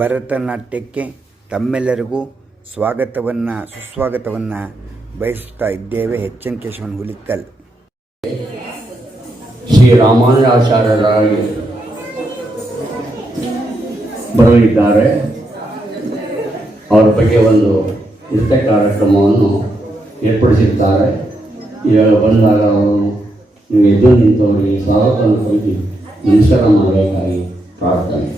ಭರತನಾಟ್ಯಕ್ಕೆ ತಮ್ಮೆಲ್ಲರಿಗೂ ಸುಸ್ವಾಗತವನ್ನು ಬಯಸುತ್ತಾ ಇದ್ದೇವೆ. H N Keshavan Hulikal. ಶ್ರೀ ರಾಮಾನುಜಾಚಾರ್ಯರಾಗಿ ಬರಲಿದ್ದಾರೆ. ಅವರ ಬಗ್ಗೆ ಒಂದು ನೃತ್ಯ ಕಾರ್ಯಕ್ರಮವನ್ನು ಏರ್ಪಡಿಸಿದ್ದಾರೆ. ಇವಾಗ ಬಂದಾಗ ಅವರು ನಿಮಗೆ ಎದ್ದು ನಿಂತವರಿಗೆ ಸ್ವಾಗತವನ್ನು ಕೊಟ್ಟು ನಮಸ್ಕಾರ ಮಾಡಬೇಕಾಗಿ ಪ್ರಾರ್ಥನೆ.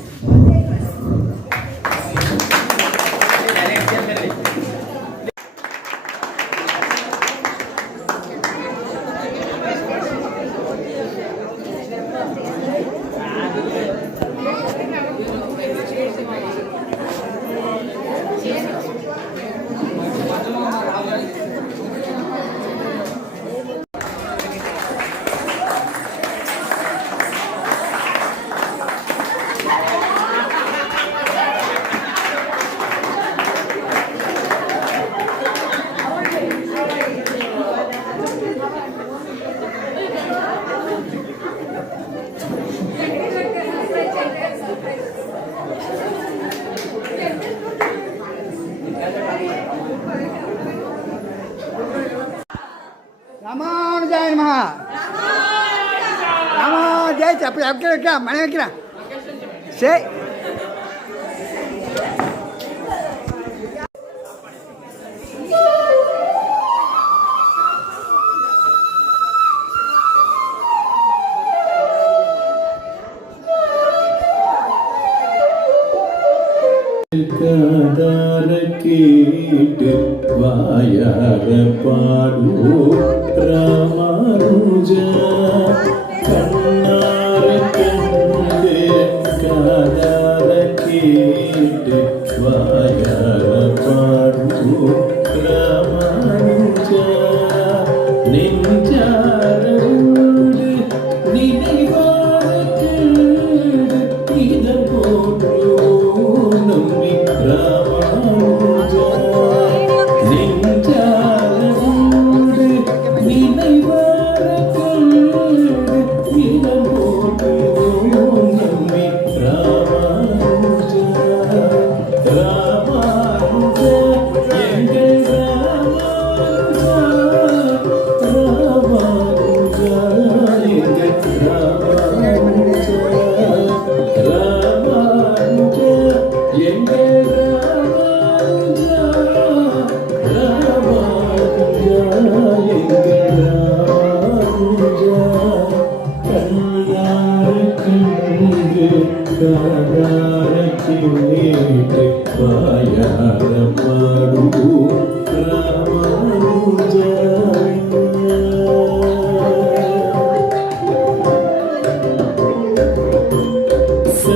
ರಾಮಾನುಜಾಯ ನಮಃ. ರಾಮಾನುಜಾಯ ಚಪ್ಪಲಿ ಹಾಕಿರ ಮನೆ ಹಾಕಿರ ಸೇ கேட்டு வாயார பாடு ராமானுஜா கண்ணார கண்டு காதார கேட்டு வாயார பாடு ராமானுஜா நெஞ்சாரோடு நினைவார கேடு இதம் போற்று நம்பி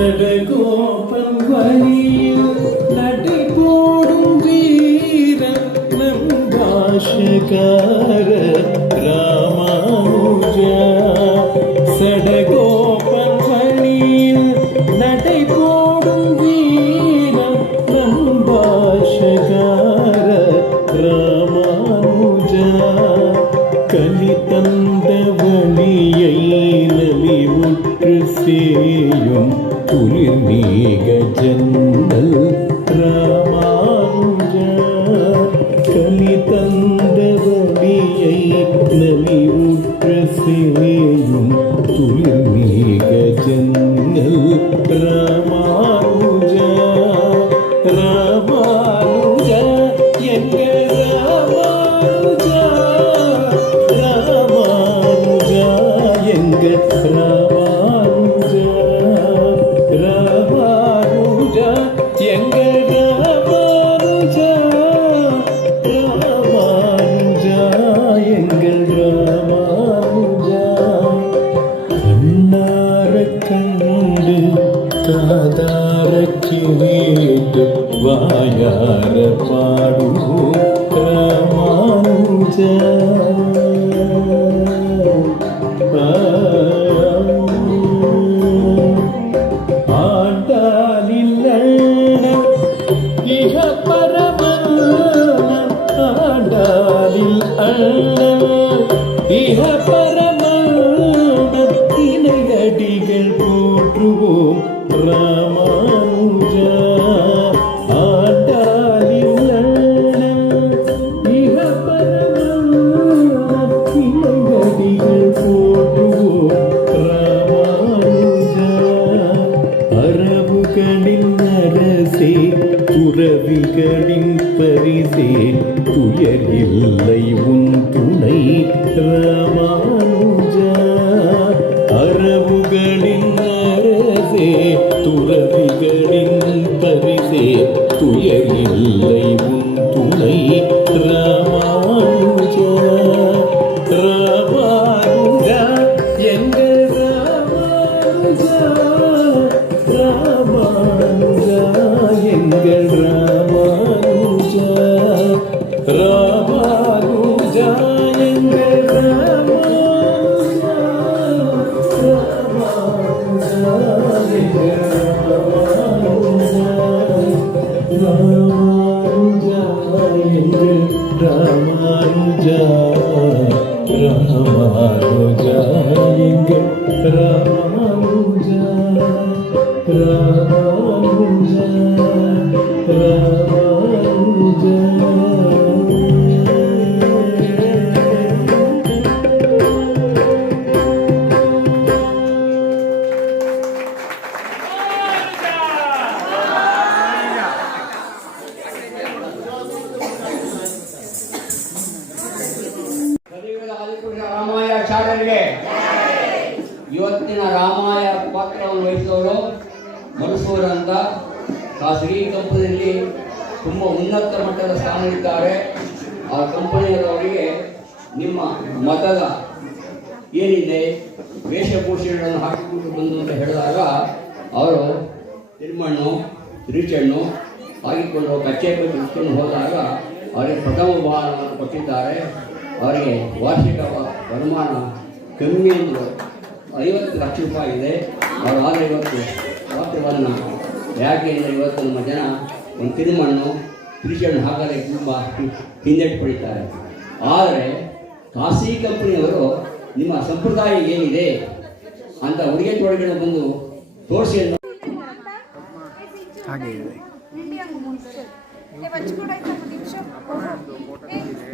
சடகோபம் வழியில் நடை போடும் வீரன் நம் பாஷகார ராமானுஜா. சடகோபம் வழியில் நடை போடும் வீரன் நம் பாஷகார ராமானுஜா. கலி தந்த வழியை நலிவுற்று சேயும் குளிர்மீக ஜன்னல் ராமானுஜா. கலி தந்த வழியை நலிவுற்ற சேயும் குளிர்மீக ஜன்னல் ராமானுஜா. ராமானுஜா எங்கள் ராமானுஜா. ராமானுஜா எங்கள் ராமானுஜா. ராமானுஜா எங்கள் ராமானுஜா. ராமானுஜா எங்கள் ராமானுஜா. கண்ணார கண்டு காதார கேட்டு வாயார பாடு ராமானுஜா. ஆண்டாலில் அண்ணன் இக பரமன். ஆண்டாலில் அண்ணன் இக பரமன். இணையடிகள் போற்றுவோம் ராமானுஜா. துறவிகளின் பரிசே துயரில்லை உன் துணை ராமானுஜா. அரவுகளின் அரசே துறவிகளின் பரிசே துயரில்லை உன் துணை ராமானுஜா. ராமானுஜா எங்கள் ராமானுஜா. ராமானுஜா எங்கள் ராமானுஜா. ராமானுஜா எங்கள் ராமானுஜா. ராமானுஜா எங்கள் ராமானுஜா. ராமானுஜா எங்கள் ராமானுஜா. ராமானுஜா எங்கள் ராமானுஜா. ராமானுஜா ராமானுஜா. ರಾಮಾಯಾಚಾರ್ಯರಿಗೆ ಇವತ್ತಿನ ರಾಮಾಯ ಪಾತ್ರವನ್ನು ವಹಿಸಿದವರು ಮನಸೂರ್ ಅಂತ ಖಾಸಗಿ ಕಂಪನಿಯಲ್ಲಿ ತುಂಬ ಉನ್ನತ ಮಟ್ಟದ ಸ್ಥಾನವಿದ್ದಾರೆ. ಆ ಕಂಪನಿಯವರಿಗೆ ನಿಮ್ಮ ಮತದ ಏನಿದೆ ವೇಷಭೂಷಣಗಳನ್ನು ಹಾಕಿಕೊಂಡು ಬಂದು ಅಂತ ಹೇಳಿದಾಗ ಅವರು ತಿರುಮಣ್ಣು ತಿರುಚಣ್ಣು ಹಾಕಿಕೊಂಡು ಕಚ್ಚೆಯನ್ನು ತಿಳ್ಕೊಂಡು ಹೋದಾಗ ಅವರಿಗೆ ಪ್ರಥಮ ಬಹುಮಾನವನ್ನು ಕೊಟ್ಟಿದ್ದಾರೆ. ಅವರಿಗೆ ವಾರ್ಷಿಕ ವರಮಾನ ಕಮ್ಮಿ ಎಂದು 50 ಲಕ್ಷ ರೂಪಾಯಿ ಇದೆ. ಅವರು ಆದರೆ ಇವತ್ತು ಪಾತ್ರವನ್ನು ಯಾಕೆ ಅಂದರೆ ಇವತ್ತು ನಮ್ಮ ಜನ ಒಂದು ತಿರುಮಣ್ಣು ತಿರುಚಣ್ಣು ಹಾಕಲು ತುಂಬ ಹಿಂದೆಟ್ಟು ಪಡಿತಾರೆ. ಆದರೆ ಖಾಸಗಿ ಕಂಪನಿಯವರು ನಿಮ್ಮ ಸಂಪ್ರದಾಯ ಏನಿದೆ ಅಂತ ಉಡುಗೆ ತೊಡುಗೆಗಳನ್ನು ಬಂದು ತೋರಿಸಿ ಅಂತ ಹಾಗೆ ಇದೆ.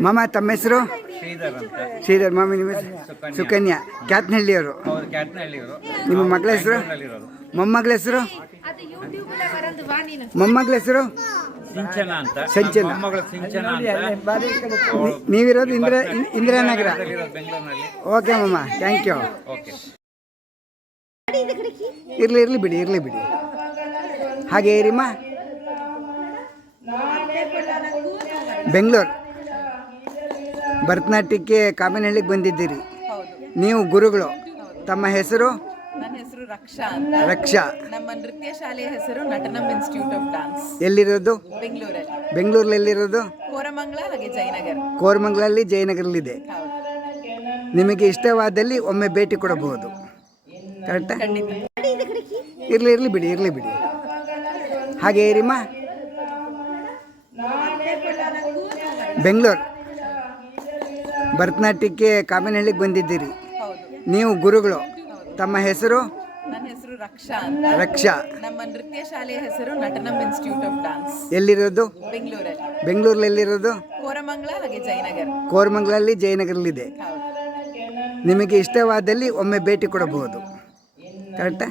ಮಾಮ ತಮ್ಮ ಹೆಸರು? ಶ್ರೀಧರ್. ಮಾಮ ನಿಮ್ಮ ಹೆಸರು? ಸುಕನ್ಯಾ. ಕ್ಯಾತ್ನಹಳ್ಳಿಯವರು. ನಿಮ್ಮ ಮಗಳ ಹೆಸರು? ಮೊಮ್ಮಗಳ ಹೆಸರು? ಮೊಮ್ಮಗಳ ಹೆಸರು ಸಂಚನ. ನೀವಿರೋದು ಇಂದಿರಾನಗರ. ಓಕೆ ಮಾಮ, ಥ್ಯಾಂಕ್ ಯು. ಇರ್ಲಿ ಬಿಡಿ ಹಾಗೆ ಇರಿಮ್ಮ. ಬೆಂಗಳೂರು ಭರತನಾಟ್ಯಕ್ಕೆ ಕಾಮನಹಳ್ಳಿಗೆ ಬಂದಿದ್ದೀರಿ. ನೀವು ಗುರುಗಳು. ತಮ್ಮ ಹೆಸರು? ನನ್ನ ಹೆಸರು ರಕ್ಷಾ. ನಮ್ಮ ನೃತ್ಯ ಶಾಲೆಯ ಹೆಸರು ನಟನಂ ಇನ್ಸ್ಟಿಟ್ಯೂಟ್ ಆಫ್ ಡಾನ್ಸ್. ಎಲ್ಲಿರೋದು? ಬೆಂಗಳೂರಲ್ಲಿ. ಬೆಂಗಳೂರಲ್ಲಿ ಎಲ್ಲಿರೋದು? ಕೋರಮಂಗಲ ಹಾಗೆ ಜಯನಗರ. ಕೋರಮಂಗಲಲ್ಲಿ ಜಯನಗರಲ್ಲಿದೆ. ನಿಮಗೆ ಇಷ್ಟವಾದಲ್ಲಿ ಒಮ್ಮೆ ಭೇಟಿ ಕೊಡಬಹುದು. ಕರೆಕ್ಟಾ? ಇರ್ಲಿ ಬಿಡಿ ಹಾಗೆ ಇರಿಮ್ಮ. ಬೆಂಗಳೂರು ಭರತನಾಟ್ಯಕ್ಕೆ ಕಾಮನಹಳ್ಳಿಗೆ ಬಂದಿದ್ದೀರಿ. ನೀವು ಗುರುಗಳು. ತಮ್ಮ ಹೆಸರು? ನನ್ನ ಹೆಸರು ರಕ್ಷಾ. ನಮ್ಮ ನೃತ್ಯ ಶಾಲೆಯ ಹೆಸರು ನಟನಂ ಇನ್ಸ್ಟಿಟ್ಯೂಟ್ ಆಫ್ ಡಾನ್ಸ್. ಎಲ್ಲಿರೋದು? ಬೆಂಗಳೂರಲ್ಲಿ. ಬೆಂಗಳೂರಲ್ಲಿ ಎಲ್ಲಿರೋದು? ಕೋರಮಂಗಲ ಹಾಗೆ ಜಯನಗರ. ಕೋರಮಂಗಲಲ್ಲಿ ಜಯನಗರಲ್ಲಿದೆ. ನಿಮಗೆ ಇಷ್ಟವಾದಲ್ಲಿ ಒಮ್ಮೆ ಭೇಟಿ ಕೊಡಬಹುದು. ಕರೆಕ್ಟಾ?